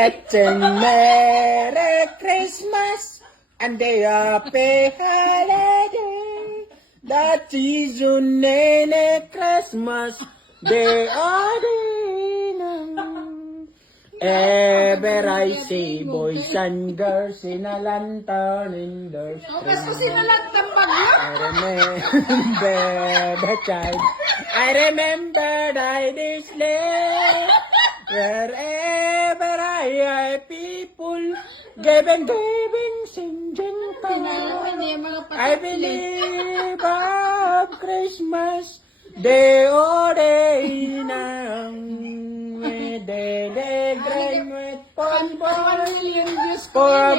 It's a Merry Christmas and a Happy Holiday. That is your name, Christmas. They are ever I see boys and girls in a lantern in the street. I remember the child. I remember I sleigh. Wherever I people giving, singing. I believe of Christmas. Day or day now. They grind with bonbon for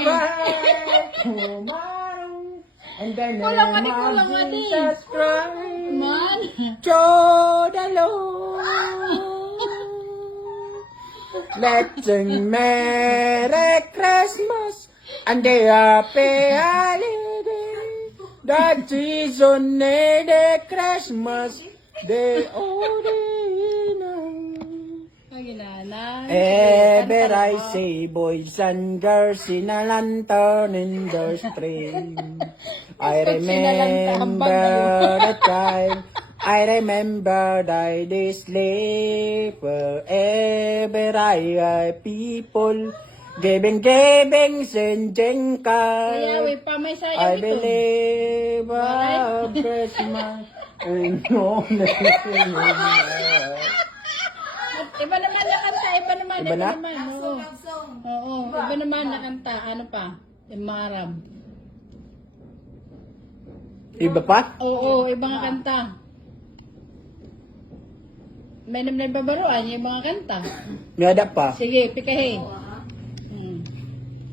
tomorrow. And then Jesus Christ, Joe the Lord. Let's sing Merry Christmas and a Happy Holiday. That is on the Christmas day ever I see boys and girls in a lantern in the street. I remember the time. I remember I sleep wherever I people giving, singing cards. I believe of Christmas. Iba naman na kanta, iba naman. Iba na? Oo, iba naman na kanta. Ano pa? Yung Marab. Iba pa? Oo, iba nga kanta. May naman babaruan, yung mga kanta. May ada pa. Sige, pikahe.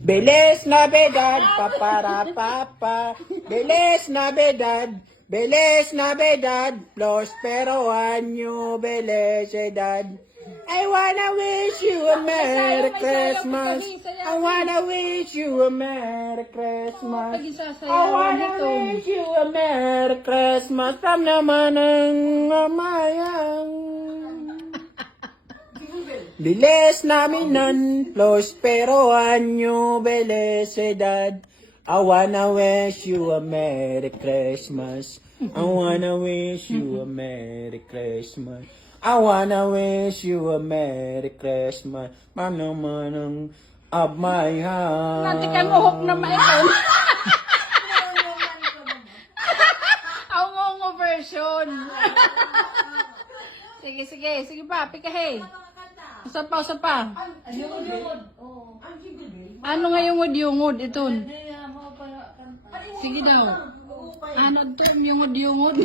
Bilis Navidad, papara papa. Bilis Navidad, bilis Navidad. Prospero año, felicidad. I wanna wish you a Merry Christmas. I wanna wish you a Merry Christmas. I wanna wish you a Merry Christmas from naman ng mamayang. Bilis namin nun, prospero año, felicidad. I wanna wish you a Merry Christmas. I wanna wish you a Merry Christmas. I wanna wish you a Merry Christmas. Manong of my heart. Nanti kang uhok na maikon. Ang version. Sige pa, pikahe. Usa pa. Ano nga yung yungod ito? Sige daw. Ano to yung yungod?